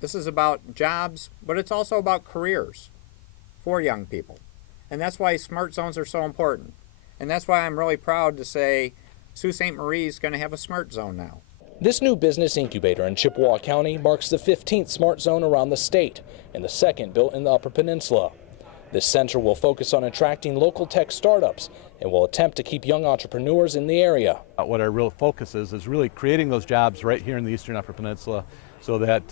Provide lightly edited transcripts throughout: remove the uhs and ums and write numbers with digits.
This is about jobs, but it's also about careers for young people. And that's why smart zones are so important. And that's why I'm really proud to say Sault Ste. Marie is going to have a smart zone now. This new business incubator in Chippewa County marks the 15th smart zone around the state and the second built in the Upper Peninsula. This center will focus on attracting local tech startups and will attempt to keep young entrepreneurs in the area. What our real focus is really creating those jobs right here in the Eastern Upper Peninsula so that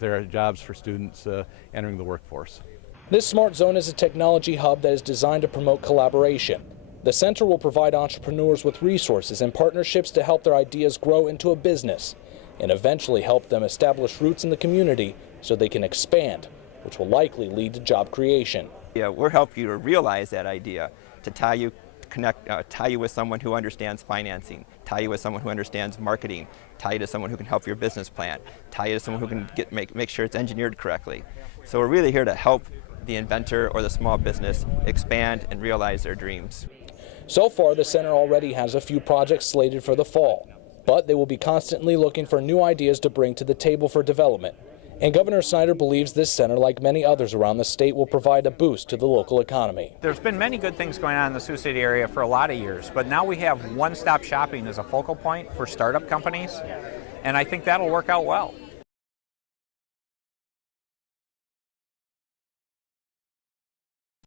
there are jobs for students entering the workforce. This smart zone is a technology hub that is designed to promote collaboration. The center will provide entrepreneurs with resources and partnerships to help their ideas grow into a business and eventually help them establish roots in the community so they can expand, which will likely lead to job creation. Yeah, we'll help you to realize that idea, to tie you with someone who understands financing, tie you with someone who understands marketing, tie you to someone who can help your business plan, tie you to someone who can make sure it's engineered correctly. So we're really here to help the inventor or the small business expand and realize their dreams. So far, the center already has a few projects slated for the fall, but they will be constantly looking for new ideas to bring to the table for development. And Governor Snyder believes this center, like many others around the state, will provide a boost to the local economy. There's been many good things going on in the Sioux City area for a lot of years, but now we have one-stop shopping as a focal point for startup companies, and I think that'll work out well.